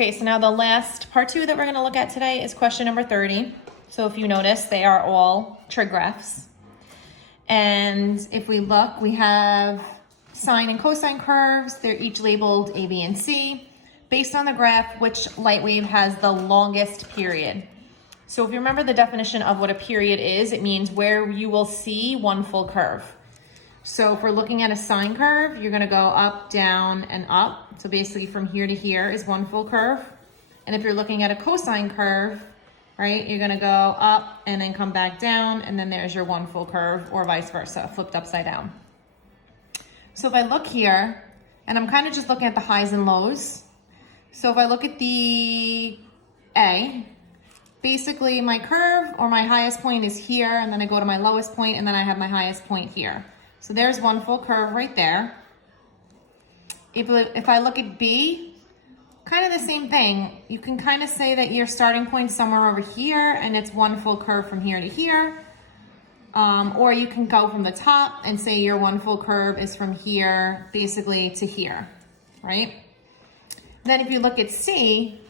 Okay, so now the last part 2 that we're gonna look at today is question number 30. So if you notice, they are all trig graphs. And if we look, we have sine and cosine curves. They're each labeled A, B, and C. Based on the graph, which light wave has the longest period. So if you remember the definition of what a period is, it means where you will see one full curve. So if we're looking at a sine curve, you're gonna go up, down, and up. So basically from here to here is one full curve. And if you're looking at a cosine curve, right, you're gonna go up and then come back down, and then there's your one full curve, or vice versa, flipped upside down. So if I look here, and I'm kind of just looking at the highs and lows. So if I look at the A, basically my curve or my highest point is here, and then I go to my lowest point, and then I have my highest point here. So there's one full curve right there. If I look at B, kind of the same thing. You can kind of say that your starting point is somewhere over here, and it's one full curve from here to here. Or you can go from the top and say your one full curve is from here basically to here, right? Then if you look at C,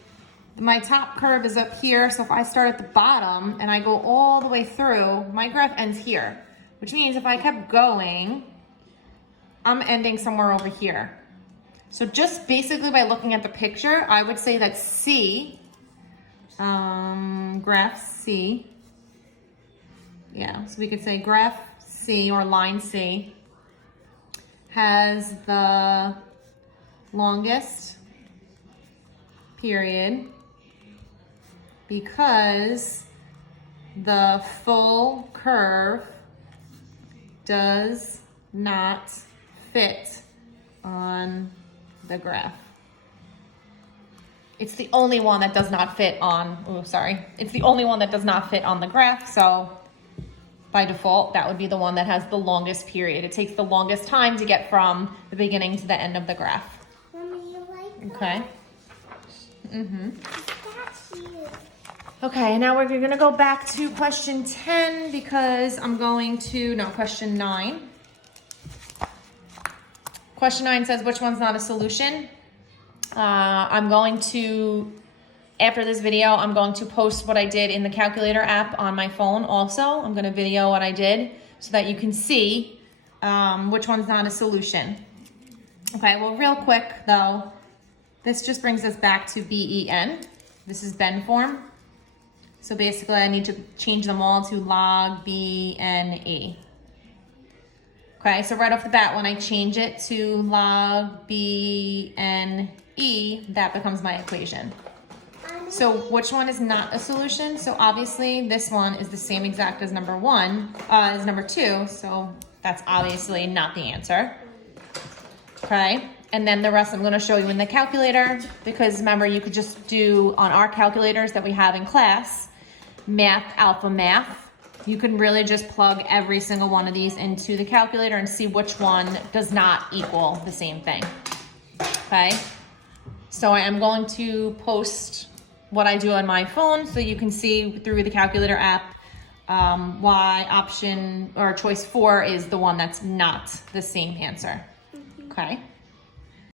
my top curve is up here. So if I start at the bottom and I go all the way through, my graph ends here, which means if I kept going, I'm ending somewhere over here. So just basically by looking at the picture, I would say that C, graph C, yeah, so we could say graph C or line C has the longest period because the full curve does not fit on the graph. It's the only one that does not fit on, it's the only one that does not fit on the graph, so by default, that would be the one that has the longest period. It takes the longest time to get from the beginning to the end of the graph. Mommy, you like Okay. that? That's you. Okay, now we're gonna go back to question 10 because question 9. Question 9 says, which one's not a solution? After this video, I'm going to post what I did in the calculator app on my phone also. I'm gonna video what I did so that you can see which one's not a solution. Okay, well, real quick though, this just brings us back to BEN. This is Ben form. So basically I need to change them all to log BNE. Okay, so right off the bat, when I change it to log BNE, that becomes my equation. So which one is not a solution? So obviously this one is the same exact as number 2, so that's obviously not the answer. Okay, and then the rest I'm gonna show you in the calculator, because remember, you could just do on our calculators that we have in class, Math Alpha Math. You can really just plug every single one of these into the calculator and see which one does not equal the same thing. Okay, so I am going to post what I do on my phone so you can see through the calculator app why option or choice 4 is the one that's not the same answer. Okay.